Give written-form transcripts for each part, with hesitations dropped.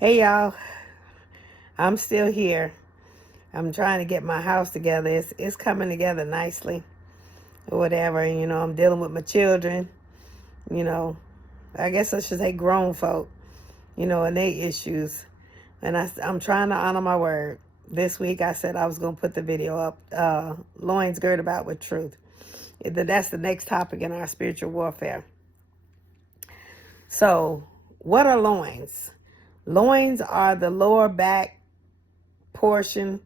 Hey y'all, I'm still here. I'm trying to get my house together. It's coming together nicely or whatever. I'm dealing with my children. You know, I guess I should say grown folk. And they issues. And I'm trying to honor my word. This week I said I was gonna put the video up. Loins girt about with truth. That's the next topic in our spiritual warfare. So, what are loins? Loins are the lower back portion.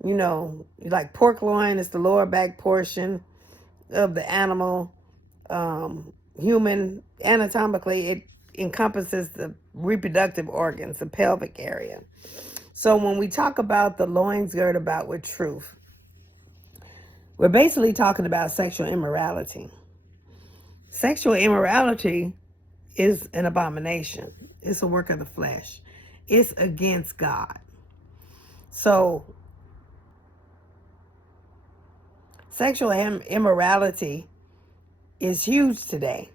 Like pork loin is the lower back portion of the animal. Human, anatomically, it encompasses the reproductive organs, the pelvic area. So when we talk about the loins girt about with truth, we're basically talking about sexual immorality. Sexual immorality is an abomination. It's a work of the flesh. It's against God. So sexual immorality is huge today.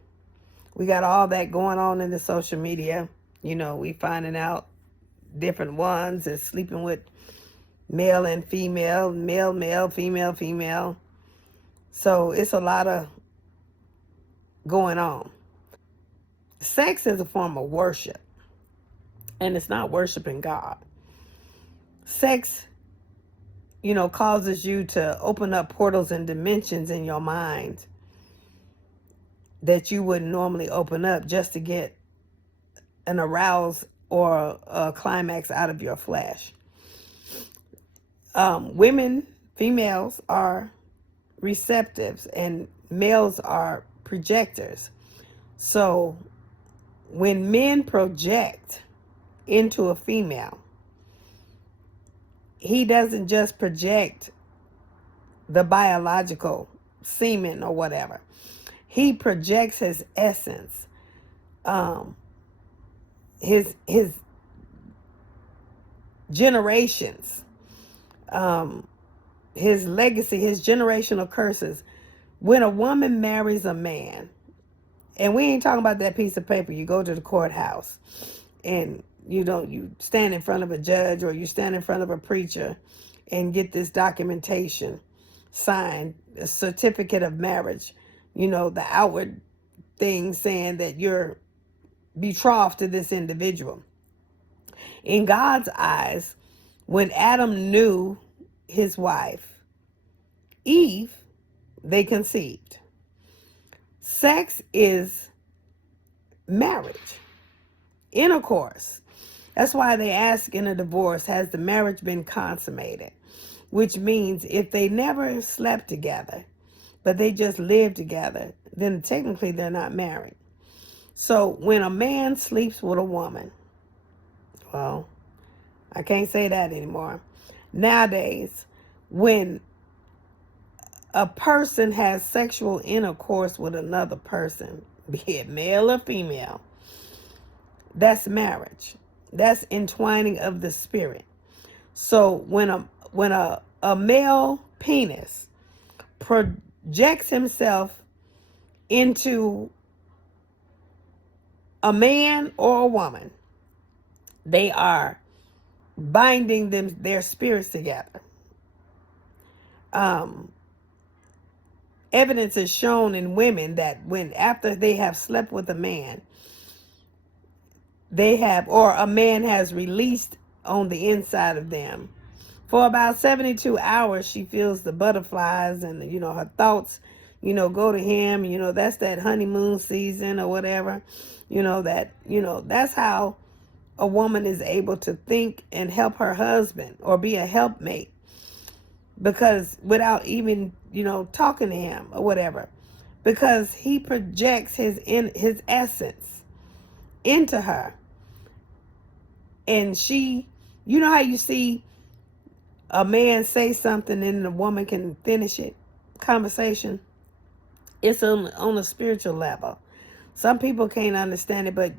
We got all that going on in the social media. We finding out different ones is sleeping with male and female, male, female, female. So it's a lot of going on. Sex is a form of worship, and it's not worshiping God. Sex, causes you to open up portals and dimensions in your mind that you wouldn't normally open up just to get an arouse or a climax out of your flesh. Women, females are receptives and males are projectors. So when men project into a female, he doesn't just project the biological semen or whatever. He projects his essence, his generations, his legacy, his generational curses. When a woman marries a man, and we ain't talking about that piece of paper, you go to the courthouse and you stand in front of a judge or you stand in front of a preacher and get this documentation signed, a certificate of marriage, the outward thing saying that you're betrothed to this individual. In God's eyes, when Adam knew his wife, Eve, they conceived. Sex is marriage, intercourse. That's why they ask in a divorce, has the marriage been consummated? Which means if they never slept together, but they just lived together, then technically they're not married. So when a man sleeps with a woman, well, I can't say that anymore. Nowadays, when a person has sexual intercourse with another person, be it male or female, that's marriage. That's entwining of the spirit. So when a male penis projects himself into a man or a woman, they are binding their spirits together. Evidence is shown in women that after they have slept with a man, or a man has released on the inside of them, for about 72 hours, she feels the butterflies and, her thoughts, go to him. That's that honeymoon season or whatever. That's how a woman is able to think and help her husband or be a helpmate, because without even, talking to him or whatever, because he projects his essence into her. And she, how you see a man say something and the woman can finish it, conversation. It's on a spiritual level. Some people can't understand it, but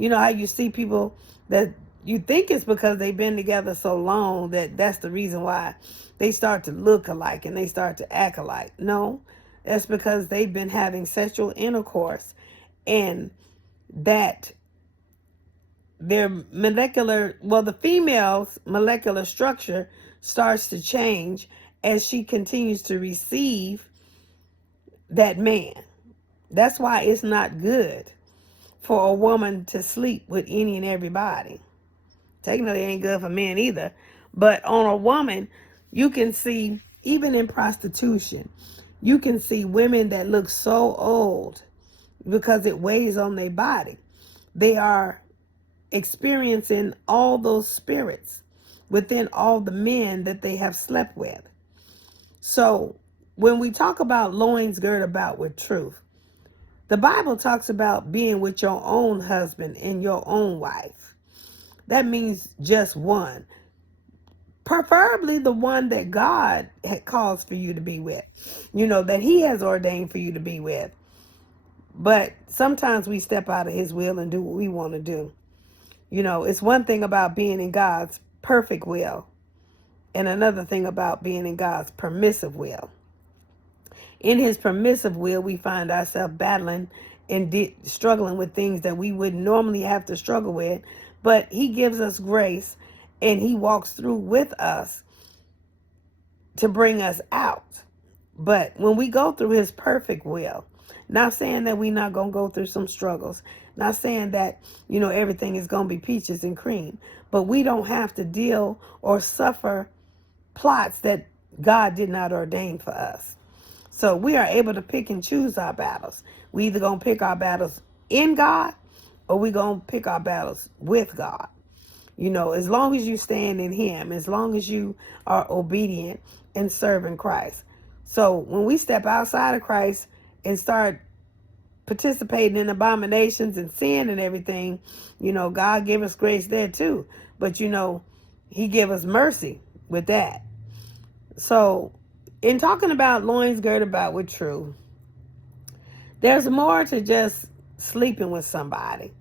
how you see people that you think it's because they've been together so long that's the reason why they start to look alike and they start to act alike. No, that's because they've been having sexual intercourse, and that the female's molecular structure starts to change as she continues to receive that man. That's why it's not good for a woman to sleep with any and everybody. Technically, it ain't good for men either. But on a woman, you can see, even in prostitution, you can see women that look so old because it weighs on their body. They are experiencing all those spirits within all the men that they have slept with. So when we talk about loins girt about with truth, the Bible talks about being with your own husband and your own wife. That means just one. Preferably the one that God had calls for you to be with, that he has ordained for you to be with. But sometimes we step out of his will and do what we want to do. It's one thing about being in God's perfect will and another thing about being in God's permissive will. In his permissive will, we find ourselves battling and struggling with things that we wouldn't normally have to struggle with. But he gives us grace and he walks through with us to bring us out. But when we go through his perfect will, not saying that we're not going to go through some struggles, not saying that, everything is going to be peaches and cream, but we don't have to deal or suffer plots that God did not ordain for us. So we are able to pick and choose our battles. We either going to pick our battles in God or we going to pick our battles with God. As long as you stand in him, as long as you are obedient and serving Christ. So when we step outside of Christ and start participating in abominations and sin and everything, God give us grace there too. But, he give us mercy with that. So in talking about loins girt about with truth, there's more to just sleeping with somebody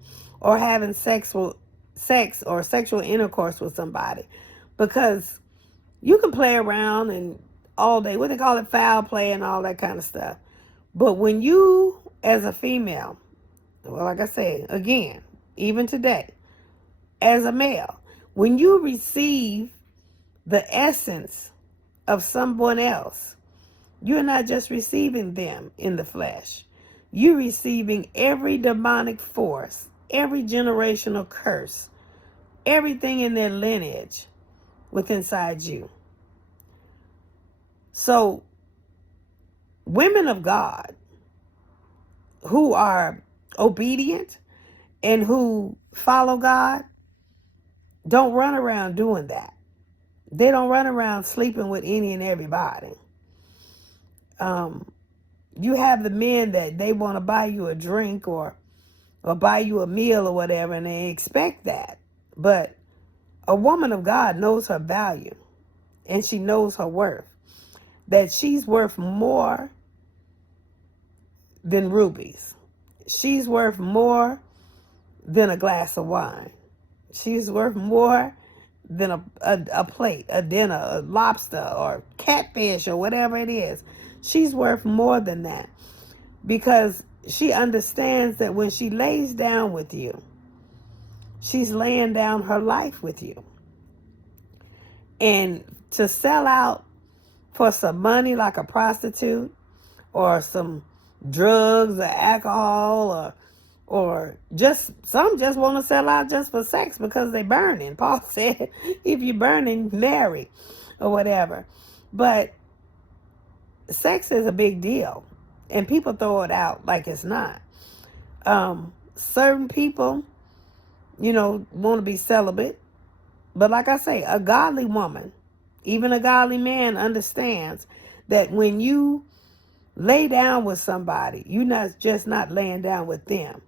or having sex or sexual intercourse with somebody, because you can play around and all day, what they call it, foul play and all that kind of stuff. But when you, as a female, well, like I said, again, even today, as a male, when you receive the essence of someone else, you're not just receiving them in the flesh. You're receiving every demonic force, every generational curse, everything in their lineage within inside you. So women of God who are obedient and who follow God don't run around doing that. They don't run around sleeping with any and everybody. You have the men that they want to buy you a drink or buy you a meal or whatever, and they expect that. But a woman of God knows her value and she knows her worth. That she's worth more than rubies. She's worth more than a glass of wine. She's worth more than a plate, a dinner, a lobster or catfish or whatever it is. She's worth more than that, because she understands that when she lays down with you, she's laying down her life with you. And to sell out for some money like a prostitute or some drugs or alcohol or just some just want to sell out just for sex because they burning. Paul said, if you're burning, marry or whatever. But sex is a big deal and people throw it out like it's not. Certain people, want to be celibate. But like I say, a godly woman, even a godly man, understands that when you lay down with somebody, you're not laying down with them.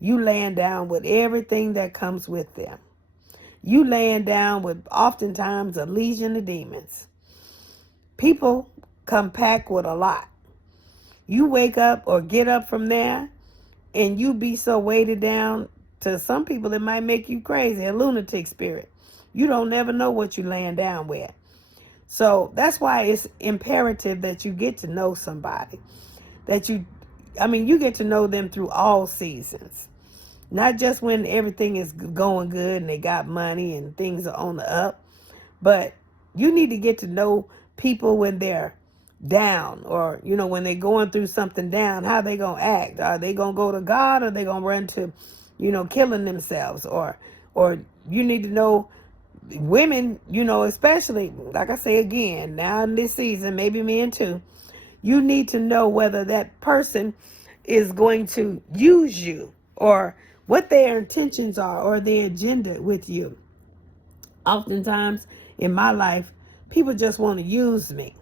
You laying down with everything that comes with them. You laying down with oftentimes a legion of demons. People come packed with a lot. You wake up or get up from there and you be so weighted down, to some people it might make you crazy, a lunatic spirit. You don't never know what you're laying down with. So that's why it's imperative that you get to know somebody. You get to know them through all seasons. Not just when everything is going good and they got money and things are on the up, but you need to get to know people when they're down, or when they're going through something down. How they gonna act? Are they gonna go to God, or they gonna run to killing themselves? Or you need to know women, especially, like I say again, now in this season, maybe men too, you need to know whether that person is going to use you, or what their intentions are, or their agenda with you. Oftentimes in my life, people just want to use me.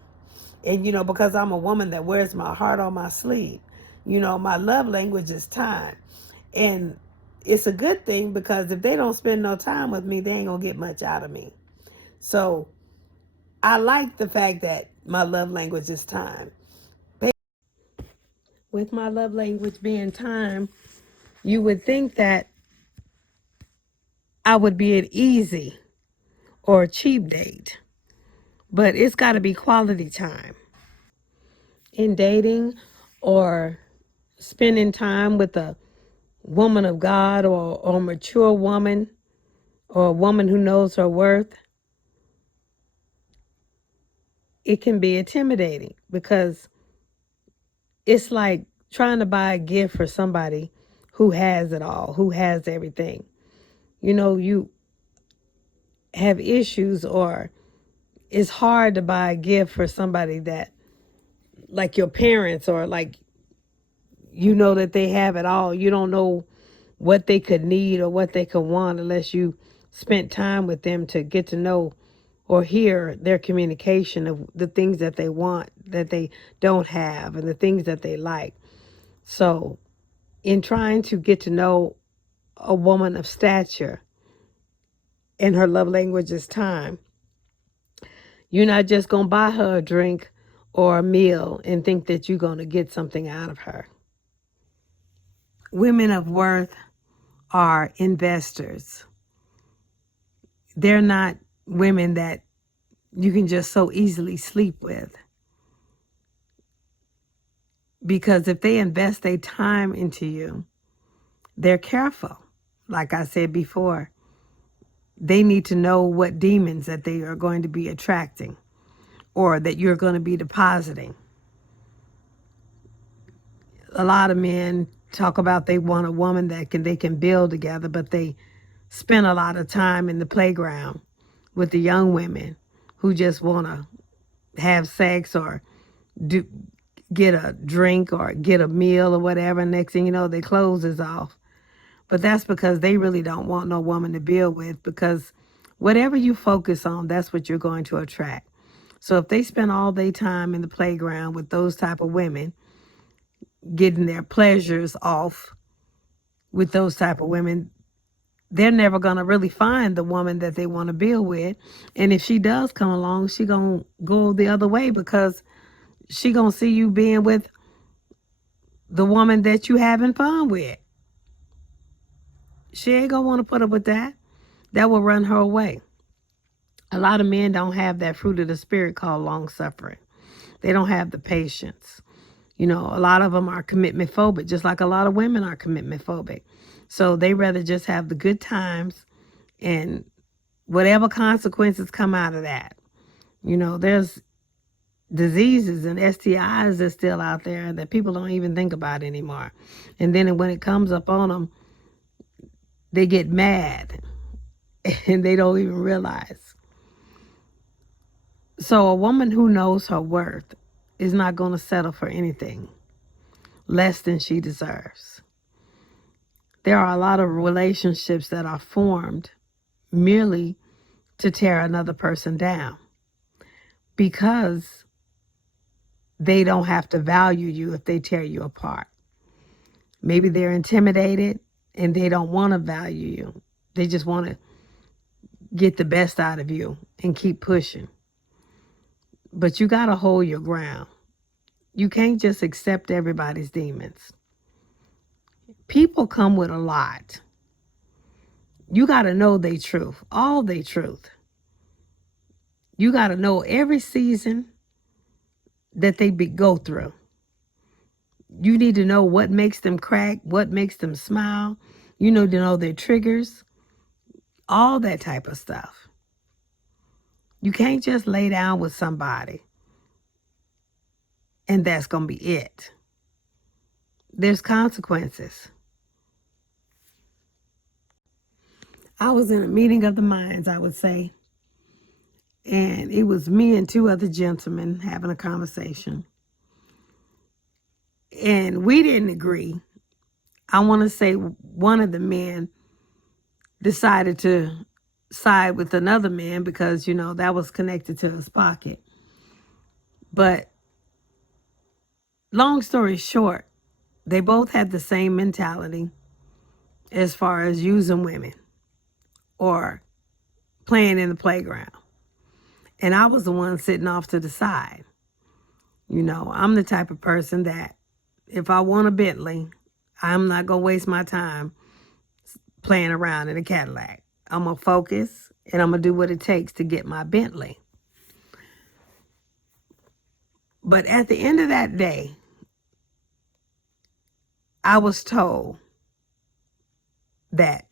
And, because I'm a woman that wears my heart on my sleeve, my love language is time. And it's a good thing, because if they don't spend no time with me, they ain't going to get much out of me. So I like the fact that my love language is time. With my love language being time, you would think that I would be an easy or a cheap date, but it's got to be quality time. In dating or spending time with a woman of God, or a mature woman, or a woman who knows her worth, it can be intimidating, because it's like trying to buy a gift for somebody who has it all, who has everything. You have issues, or it's hard to buy a gift for somebody that, like your parents, or like, that they have it all. You don't know what they could need or what they could want unless you spent time with them to get to know or hear their communication of the things that they want, that they don't have, and the things that they like. So in trying to get to know a woman of stature, and her love language is time, you're not just going to buy her a drink or a meal and think that you're going to get something out of her. Women of worth are investors. They're not women that you can just so easily sleep with. Because if they invest their time into you, they're careful. Like I said before, they need to know what demons that they are going to be attracting, or that you're going to be depositing. A lot of men talk about they want a woman that they can build together, but they spend a lot of time in the playground with the young women who just want to have sex, or get a drink, or get a meal, or whatever. Next thing you know, their clothes is off. But that's because they really don't want no woman to build with, because whatever you focus on, that's what you're going to attract. So if they spend all their time in the playground with those type of women, getting their pleasures off with those type of women, they're never going to really find the woman that they want to build with. And if she does come along, she going to go the other way, because she going to see you being with the woman that you having fun with. She ain't going to want to put up with that. That will run her away. A lot of men don't have that fruit of the spirit called long suffering. They don't have the patience. A lot of them are commitment phobic, just like a lot of women are commitment phobic. So they rather just have the good times, and whatever consequences come out of that. There's diseases and STIs that's still out there that people don't even think about anymore. And then when it comes up on them, they get mad and they don't even realize. So a woman who knows her worth is not going to settle for anything less than she deserves. There are a lot of relationships that are formed merely to tear another person down, because they don't have to value you if they tear you apart. Maybe they're intimidated and they don't want to value you. They just want to get the best out of you and keep pushing. But you got to hold your ground. You can't just accept everybody's demons. People come with a lot. You got to know their truth, all their truth. You got to know every season that they go through. You need to know what makes them crack, what makes them smile, to know their triggers, all that type of stuff. You can't just lay down with somebody and that's going to be it. There's consequences. I was in a meeting of the minds, I would say, and it was me and two other gentlemen having a conversation. And we didn't agree. I want to say one of the men decided to side with another man because, that was connected to his pocket. But long story short, they both had the same mentality as far as using women or playing in the playground. And I was the one sitting off to the side. I'm the type of person that if I want a Bentley, I'm not going to waste my time playing around in a Cadillac. I'm going to focus and I'm going to do what it takes to get my Bentley. But at the end of that day, I was told that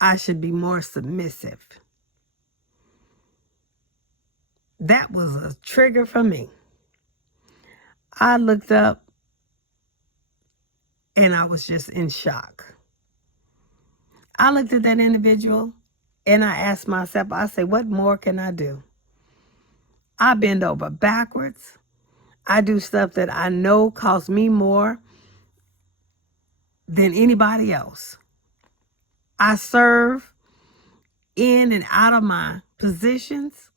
I should be more submissive. That was a trigger for me. I looked up and I was just in shock. I looked at that individual and I asked myself, I say, what more can I do? I bend over backwards. I do stuff that I know costs me more than anybody else. I serve in and out of my positions.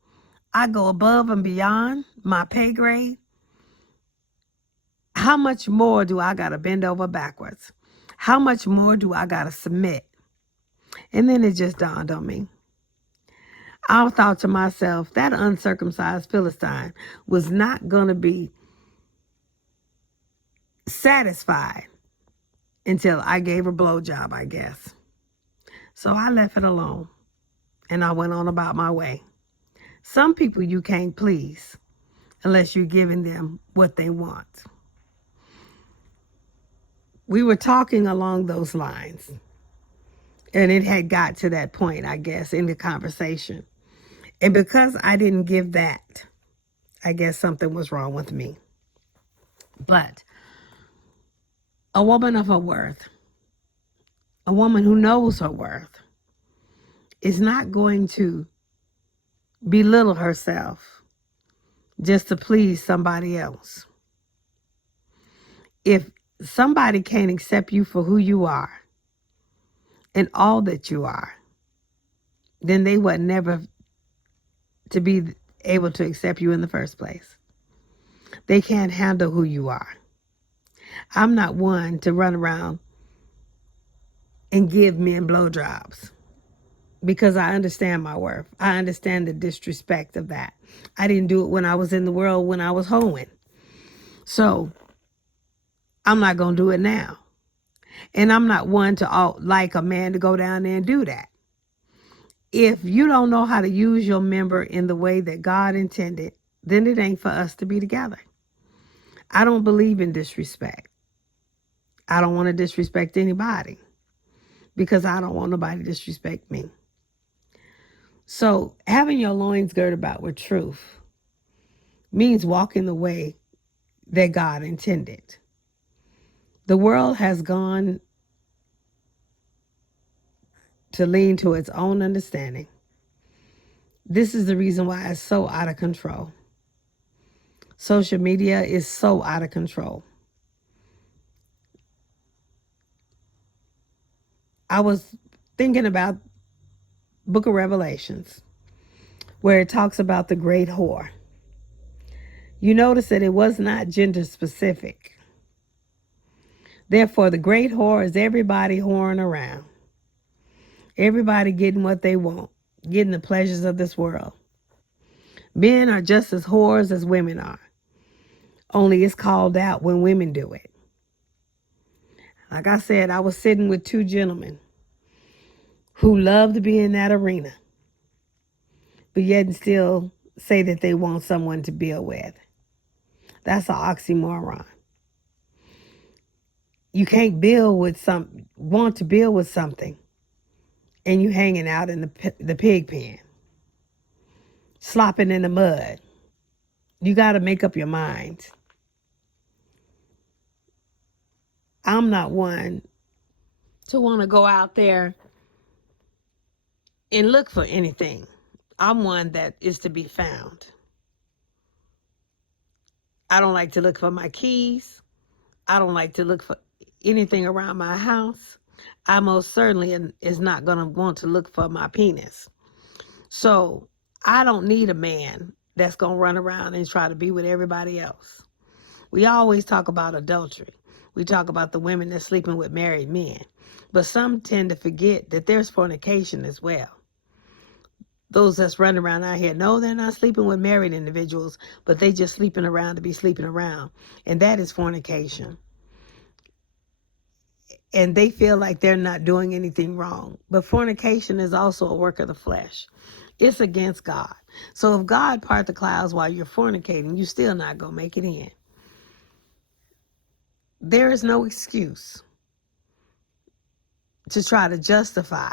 I go above and beyond my pay grade. How much more do I got to bend over backwards? How much more do I got to submit? And then it just dawned on me. I thought to myself, that uncircumcised Philistine was not going to be satisfied until I gave her a blowjob, I guess. So I left it alone and I went on about my way. Some people you can't please unless you're giving them what they want. We were talking along those lines, and it had got to that point, I guess, in the conversation. And because I didn't give that, I guess something was wrong with me. But a woman of her worth, a woman who knows her worth, is not going to belittle herself just to please somebody else. If somebody can't accept you for who you are and all that you are, then they were never to be able to accept you in the first place. They can't handle who you are. I'm not one to run around and give men blowjobs because I understand my worth. I understand the disrespect of that. I didn't do it when I was in the world, when I was hoeing. So I'm not going to do it now. And I'm not one to like a man to go down there and do that. If you don't know how to use your member in the way that God intended, then it ain't for us to be together. I don't believe in disrespect. I don't want to disrespect anybody because I don't want nobody to disrespect me. So having your loins girded about with truth means walking the way that God intended. The world has gone to lean to its own understanding. This is the reason why it's so out of control. Social media is so out of control. I was thinking about Book of Revelations, where it talks about the great whore. You notice that it was not gender specific. Therefore, the great whore is everybody whoring around. Everybody getting what they want, getting the pleasures of this world. Men are just as whores as women are. Only it's called out when women do it. Like I said, I was sitting with two gentlemen who love to be in that arena, but yet and still say that they want someone to build with. That's an oxymoron. You can't want to build with something, and you hanging out in the pig pen, slopping in the mud. You got to make up your mind. I'm not one to want to go out there and look for anything. I'm one that is to be found. I don't like to look for my keys. I don't like to look for anything around my house. I most certainly is not going to want to look for my penis. So I don't need a man that's going to run around and try to be with everybody else. We always talk about adultery. We talk about the women that's sleeping with married men. But some tend to forget that there's fornication as well. Those that's running around out here, no, they're not sleeping with married individuals, but they just sleeping around to be sleeping around. And that is fornication. And they feel like they're not doing anything wrong. But fornication is also a work of the flesh. It's against God. So if God part the clouds while you're fornicating, you're still not going to make it in. There is no excuse to try to justify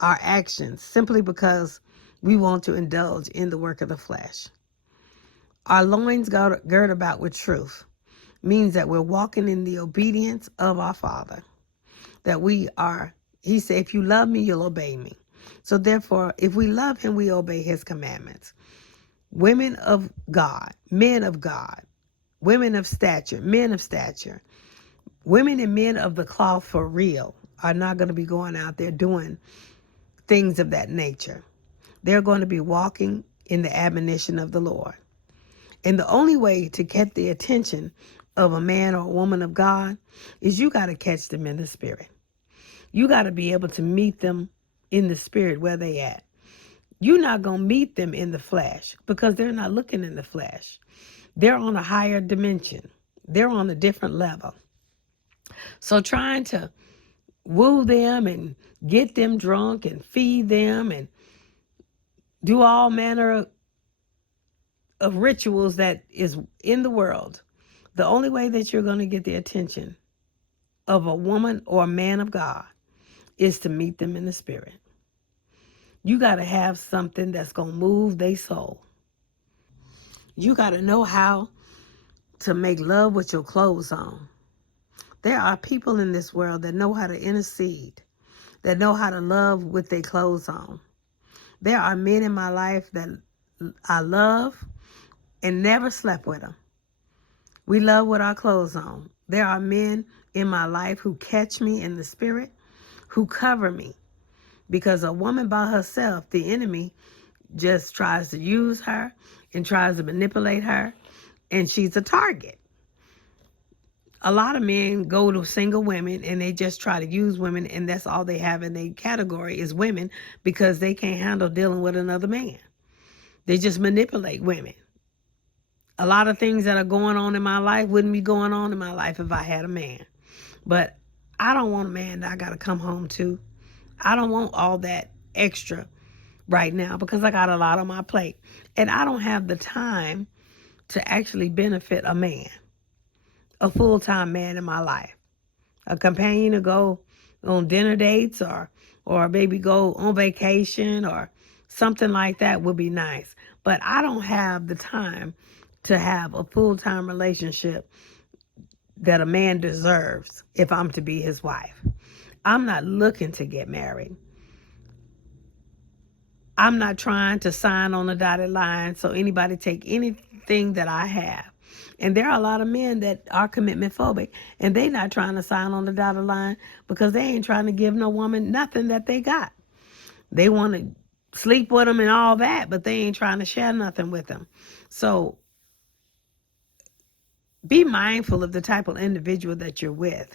our actions simply because we want to indulge in the work of the flesh. Our loins girt about with truth means that we're walking in the obedience of our Father. That he said, if you love me, you'll obey me. So therefore, if we love him, we obey his commandments. Women of God, men of God, women of stature, men of stature, women and men of the cloth for real are not going to be going out there doing things of that nature. They're going to be walking in the admonition of the Lord. And the only way to get the attention of a man or a woman of God is you got to catch them in the spirit. You got to be able to meet them in the spirit where they at. You're not going to meet them in the flesh because they're not looking in the flesh. They're on a higher dimension. They're on a different level. So trying to woo them and get them drunk and feed them and do all manner of rituals that is in the world, the only way that you're going to get the attention of a woman or a man of God is to meet them in the spirit. You got to have something that's going to move their soul. You got to know how to make love with your clothes on. There are people in this world that know how to intercede, that know how to love with their clothes on. There are men in my life that I love and never slept with them. We love with our clothes on. There are men in my life who catch me in the spirit, who cover me. Because a woman by herself, the enemy just tries to use her and tries to manipulate her, and she's a target. A lot of men go to single women and they just try to use women, and that's all they have in their category is women because they can't handle dealing with another man. They just manipulate women. A lot of things that are going on in my life wouldn't be going on in my life if I had a man. But I don't want a man that I got to come home to. I don't want all that extra right now because I got a lot on my plate. And I don't have the time to actually benefit a man, a full-time man in my life. A companion to go on dinner dates or maybe go on vacation or something like that would be nice. But I don't have the time to have a full-time relationship that a man deserves if I'm to be his wife. I'm not looking to get married. I'm not trying to sign on the dotted line so anybody take anything that I have. And there are a lot of men that are commitment phobic and they not trying to sign on the dotted line because they ain't trying to give no woman nothing that they got. They want to sleep with them and all that, but they ain't trying to share nothing with them. So be mindful of the type of individual that you're with.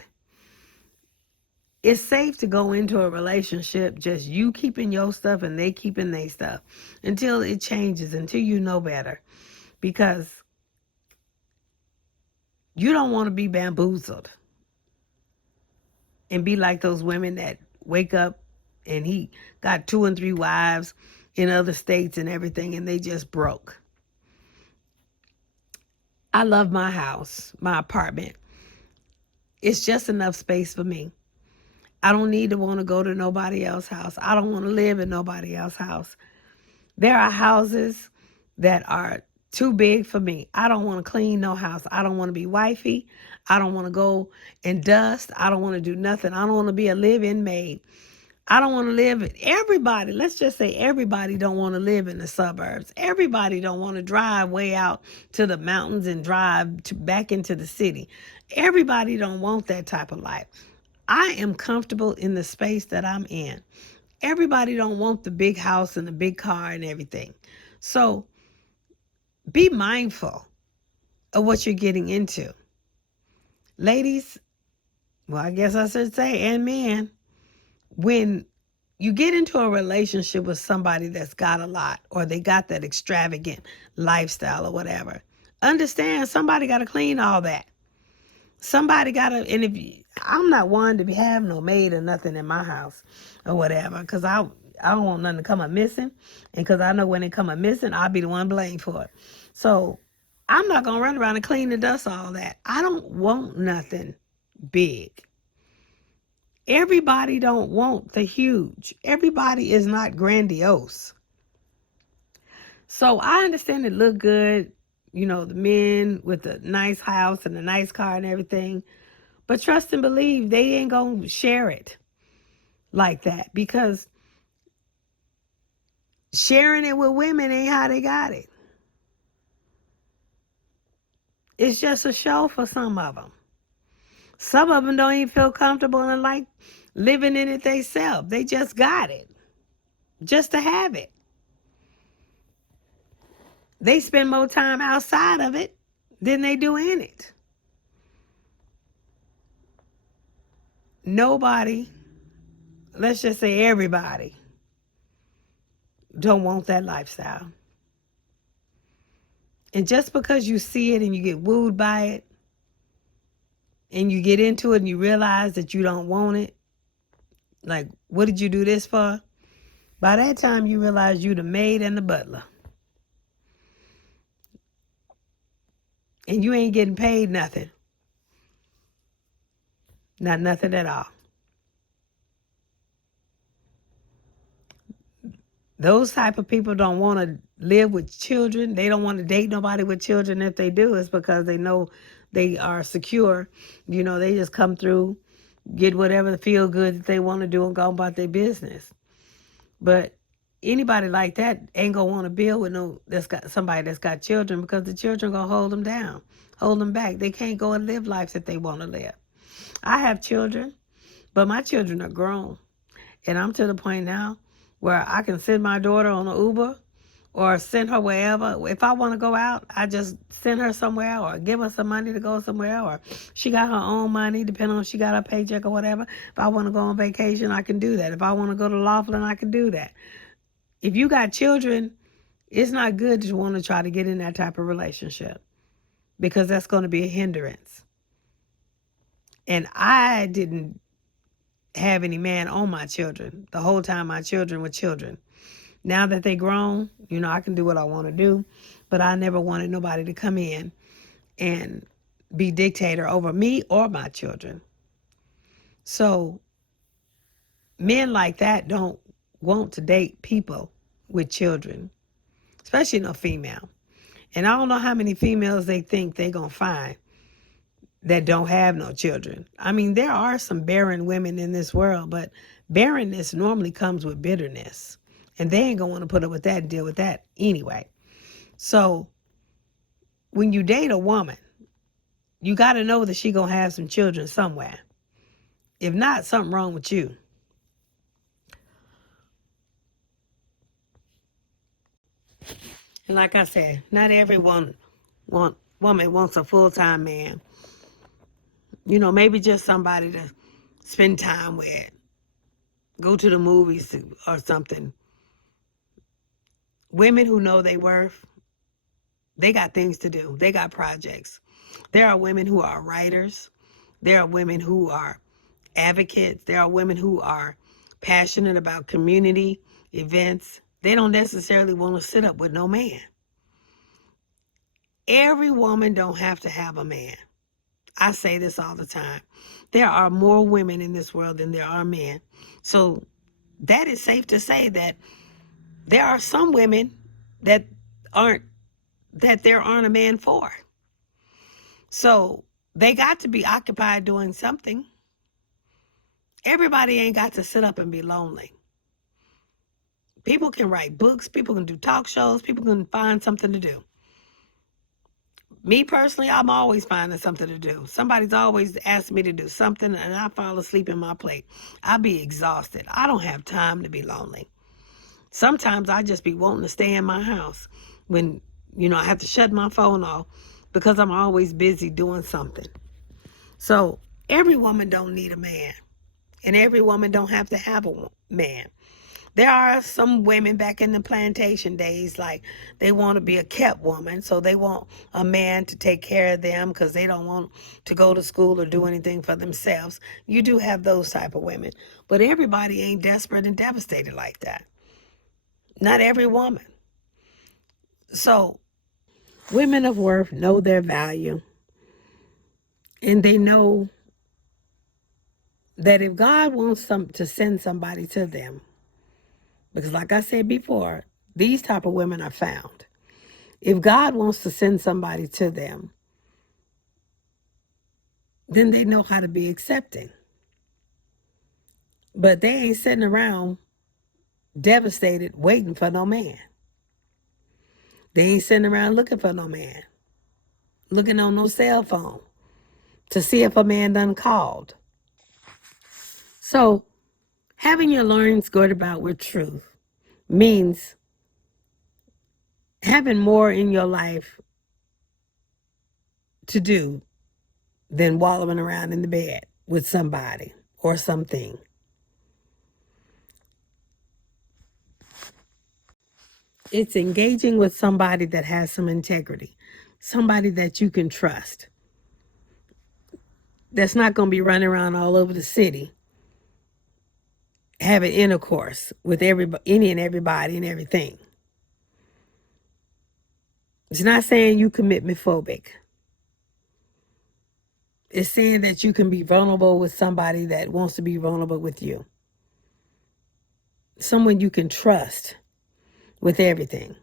It's safe to go into a relationship just you keeping your stuff and they keeping their stuff until it changes, until you know better. Because you don't want to be bamboozled and be like those women that wake up and he got 2 and 3 wives in other states and everything and they just broke. I love my house, my apartment. It's just enough space for me. I don't need to want to go to nobody else's house. I don't want to live in nobody else's house. There are houses that are too big for me. I don't want to clean no house. I don't want to be wifey. I don't want to go and dust. I don't want to do nothing. I don't want to be a live-in maid. I don't want to live. Everybody, let's just say everybody don't want to live in the suburbs. Everybody don't want to drive way out to the mountains and drive back into the city. Everybody don't want that type of life. I am comfortable in the space that I'm in. Everybody don't want the big house and the big car and everything. So be mindful of what you're getting into. Ladies, well, I guess I should say, and men, when you get into a relationship with somebody that's got a lot, or they got that extravagant lifestyle or whatever, understand somebody got to clean all that. Somebody got to, and I'm not one to have no maid or nothing in my house or whatever, because I don't want nothing to come up missing. And because I know when it come up missing, I'll be the one blamed for it. So I'm not going to run around and clean and dust all that. I don't want nothing big. Everybody don't want the huge. Everybody is not grandiose. So I understand it look good, the men with the nice house and the nice car and everything. But trust and believe they ain't going to share it like that, because sharing it with women ain't how they got it. It's just a show for some of them. Some of them don't even feel comfortable and like living in it themselves. They just got it just to have it. They spend more time outside of it than they do in it. Nobody, let's just say everybody, don't want that lifestyle. And just because you see it and you get wooed by it and you get into it and you realize that you don't want it, like, what did you do this for? By that time, you realize you the maid and the butler. And you ain't getting paid nothing. Not nothing at all. Those type of people don't want to live with children. They don't want to date nobody with children. If they do, it's because they know they are secure. They just come through, get whatever feel good that they want to do and go about their business. But anybody like that ain't going to want to build with somebody that's got children, because the children going to hold them down, hold them back. They can't go and live lives that they want to live. I have children, but my children are grown. And I'm to the point now where I can send my daughter on an Uber or send her wherever. If I want to go out, I just send her somewhere or give her some money to go somewhere, or she got her own money, depending on if she got her paycheck or whatever. If I want to go on vacation, I can do that. If I want to go to Laughlin, I can do that. If you got children, it's not good to want to try to get in that type of relationship, because that's going to be a hindrance. And I didn't have any man on my children the whole time my children were children. Now that they grown, I can do what I want to do, but I never wanted nobody to come in and be dictator over me or my children. So men like that don't want to date people with children, especially no female. And I don't know how many females they think they're going to find that don't have no children. I mean, there are some barren women in this world, but barrenness normally comes with bitterness. And they ain't going to want to put up with that and deal with that anyway. So when you date a woman, you got to know that she going to have some children somewhere. If not, something wrong with you. And like I said, not every woman wants a full-time man. Maybe just somebody to spend time with, go to the movies or something. Women who know their worth, they got things to do. They got projects. There are women who are writers. There are women who are advocates. There are women who are passionate about community events. They don't necessarily want to sit up with no man. Every woman don't have to have a man. I say this all the time. There are more women in this world than there are men. So that is safe to say that there are some women that aren't, that there aren't a man for. So they got to be occupied doing something. Everybody ain't got to sit up and be lonely. People can write books, people can do talk shows, people can find something to do. Me personally, I'm always finding something to do. Somebody's always asking me to do something, and I fall asleep in my plate. I be exhausted. I don't have time to be lonely. Sometimes I just be wanting to stay in my house when, I have to shut my phone off because I'm always busy doing something. So every woman don't need a man, and every woman don't have to have a man. There are some women back in the plantation days, like they want to be a kept woman, so they want a man to take care of them because they don't want to go to school or do anything for themselves. You do have those type of women, but everybody ain't desperate and devastated like that. Not every woman. So women of worth know their value, and they know that if God wants to send somebody to them, because like I said before, these type of women are found. If God wants to send somebody to them, then they know how to be accepting. But they ain't sitting around devastated waiting for no man. They ain't sitting around looking for no man, looking on no cell phone to see if a man done called. So having your loins girded about with truth means having more in your life to do than wallowing around in the bed with somebody or something. It's engaging with somebody that has some integrity, somebody that you can trust, that's not going to be running around all over the city having intercourse with any and everybody and everything. It's not saying you commitment phobic. It's saying that you can be vulnerable with somebody that wants to be vulnerable with you. Someone you can trust with everything.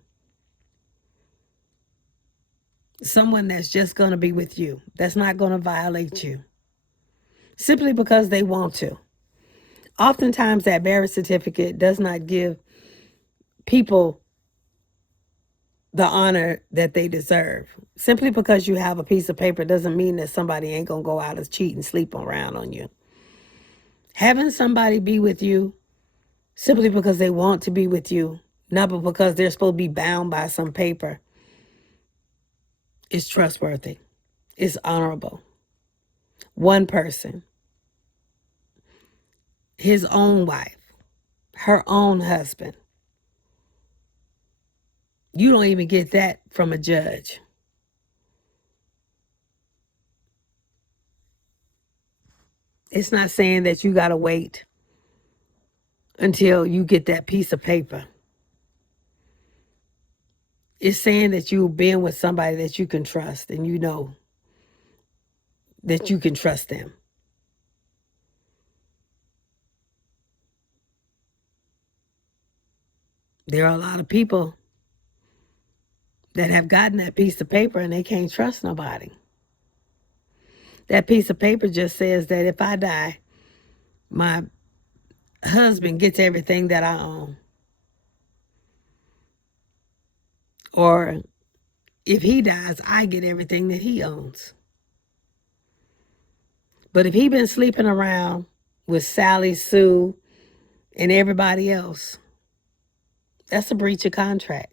Someone that's just going to be with you, that's not going to violate you simply because they want to. Oftentimes that marriage certificate does not give people the honor that they deserve. Simply because you have a piece of paper doesn't mean that somebody ain't going to go out and cheat and sleep around on you. Having somebody be with you simply because they want to be with you, not because they're supposed to be bound by some paper, is trustworthy. It's honorable. One person, his own wife, her own husband. You don't even get that from a judge. It's not saying that you got to wait until you get that piece of paper. It's saying that you've been with somebody that you can trust and you know that you can trust them. There are a lot of people that have gotten that piece of paper and they can't trust nobody. That piece of paper just says that if I die, my husband gets everything that I own. Or if he dies, I get everything that he owns. But if he been sleeping around with Sally, Sue, and everybody else, that's a breach of contract.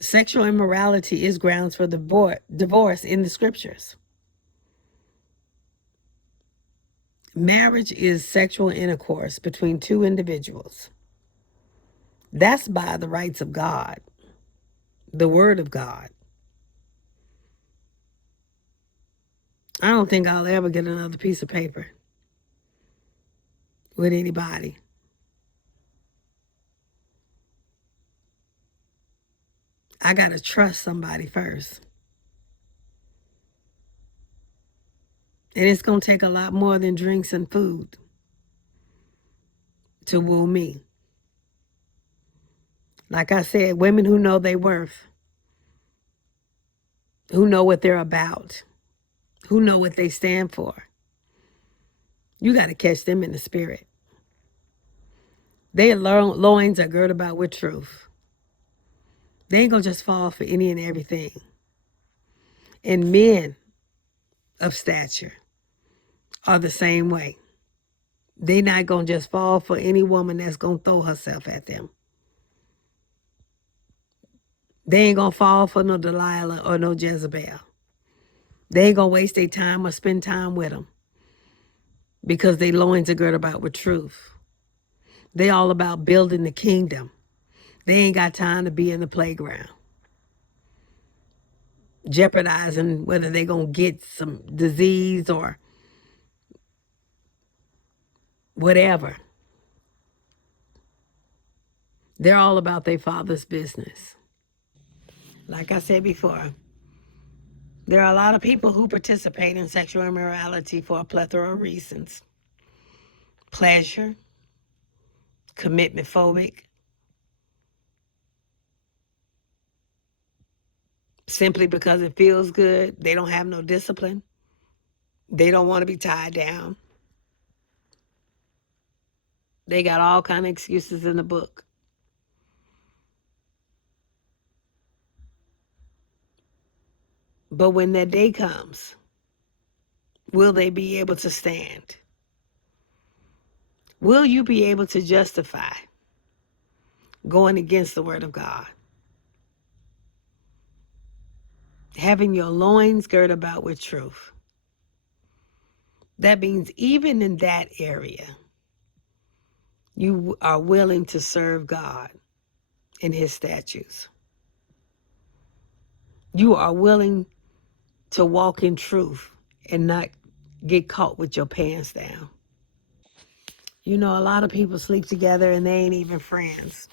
Sexual immorality is grounds for divorce in the scriptures. Marriage is sexual intercourse between two individuals. That's by the rights of God, the word of God. I don't think I'll ever get another piece of paper with anybody. I got to trust somebody first. And it's going to take a lot more than drinks and food to woo me. Like I said, women who know their worth, who know what they're about, who know what they stand for. You got to catch them in the spirit. Their loins are girded about with truth. They ain't going to just fall for any and everything. And men of stature are the same way. They not going to just fall for any woman that's going to throw herself at them. They ain't going to fall for no Delilah or no Jezebel. They ain't going to waste their time or spend time with them because they loins are girded about with truth. They all about building the kingdom. They ain't got time to be in the playground, jeopardizing whether they're going to get some disease or whatever. They're all about their father's business. Like I said before, there are a lot of people who participate in sexual immorality for a plethora of reasons. Pleasure, commitment phobic, simply because it feels good. They don't have no discipline. They don't want to be tied down. They got all kind of excuses in the book. But when that day comes, will they be able to stand? Will you be able to justify going against the word of God? Having your loins girded about with truth. That means even in that area, you are willing to serve God in his statutes. You are willing to walk in truth and not get caught with your pants down. You know, a lot of people sleep together and they ain't even friends.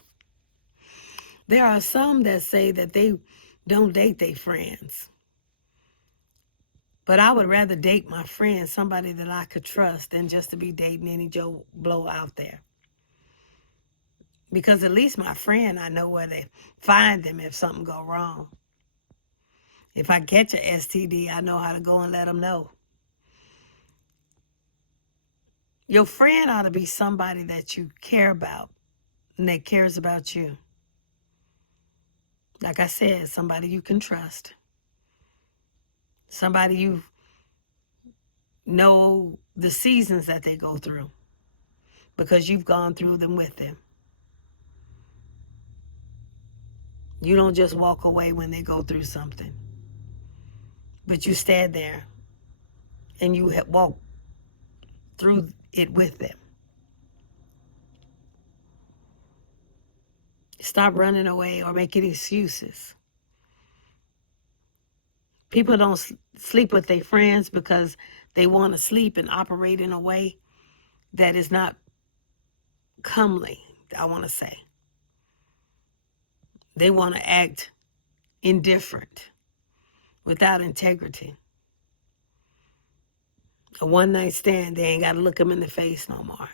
There are some that say that they don't date their friends. But I would rather date my friend, somebody that I could trust, than just to be dating any Joe Blow out there. Because at least my friend, I know where to find them if something go wrong. If I catch a STD, I know how to go and let them know. Your friend ought to be somebody that you care about and that cares about you. Like I said, somebody you can trust. Somebody you know the seasons that they go through because you've gone through them with them. You don't just walk away when they go through something, but you stand there and you walk through it with them. Stop running away or making excuses. People don't sleep with their friends because they want to sleep and operate in a way that is not comely, I want to say. They want to act indifferent, without integrity. A one-night stand, they ain't got to look them in the face no more.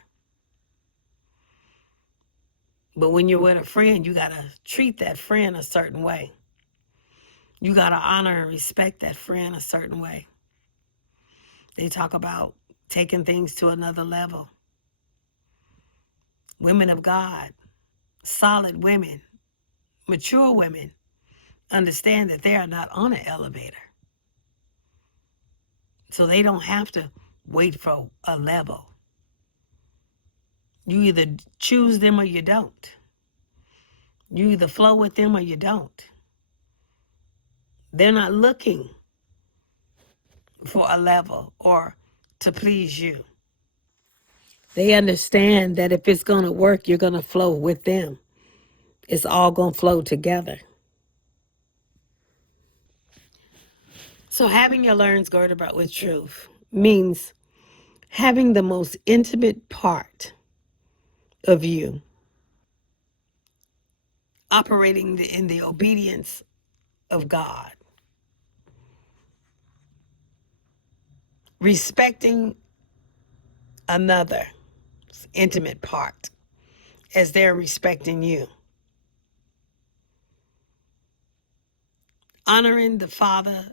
But when you're with a friend, you got to treat that friend a certain way. You got to honor and respect that friend a certain way. They talk about taking things to another level. Women of God, solid women, mature women, understand that they are not on an elevator. So they don't have to wait for a level. You either choose them or you don't. You either flow with them or you don't. They're not looking for a level or to please you. They understand that if it's going to work, you're going to flow with them. It's all going to flow together. So having your loins girded about with truth means having the most intimate part of you operating in the obedience of God, respecting another's intimate part as they're respecting you. Honoring the Father,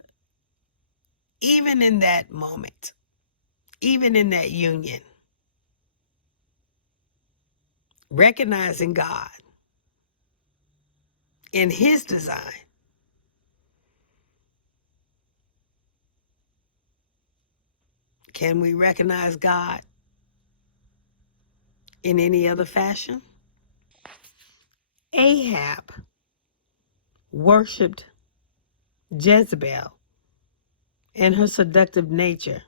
even in that moment, even in that union. Recognizing God in His design. Can we recognize God in any other fashion? Ahab worshipped Jezebel and her seductive nature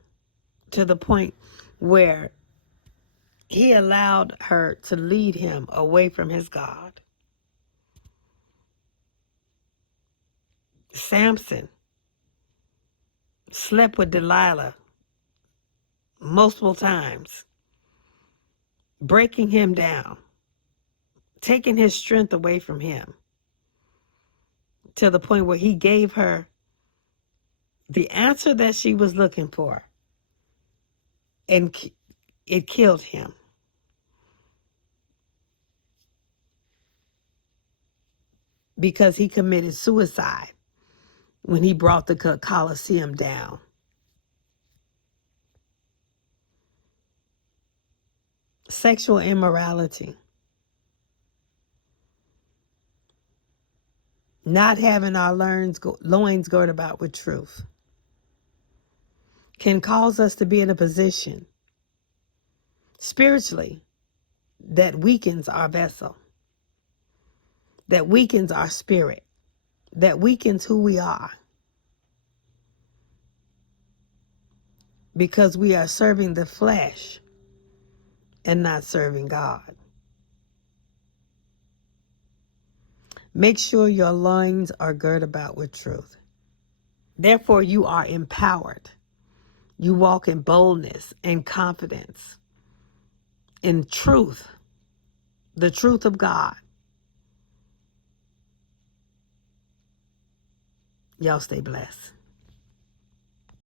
to the point where he allowed her to lead him away from his God. Samson slept with Delilah multiple times, breaking him down, taking his strength away from him to the point where he gave her the answer that she was looking for, and it killed him. Because he committed suicide when he brought the Colosseum down. Sexual immorality. Not having our loins girded about with truth can cause us to be in a position spiritually that weakens our vessel, that weakens our spirit, that weakens who we are, because we are serving the flesh and not serving God. Make sure your loins are girded about with truth. Therefore, you are empowered. You walk in boldness and confidence, in truth, the truth of God. Y'all stay blessed.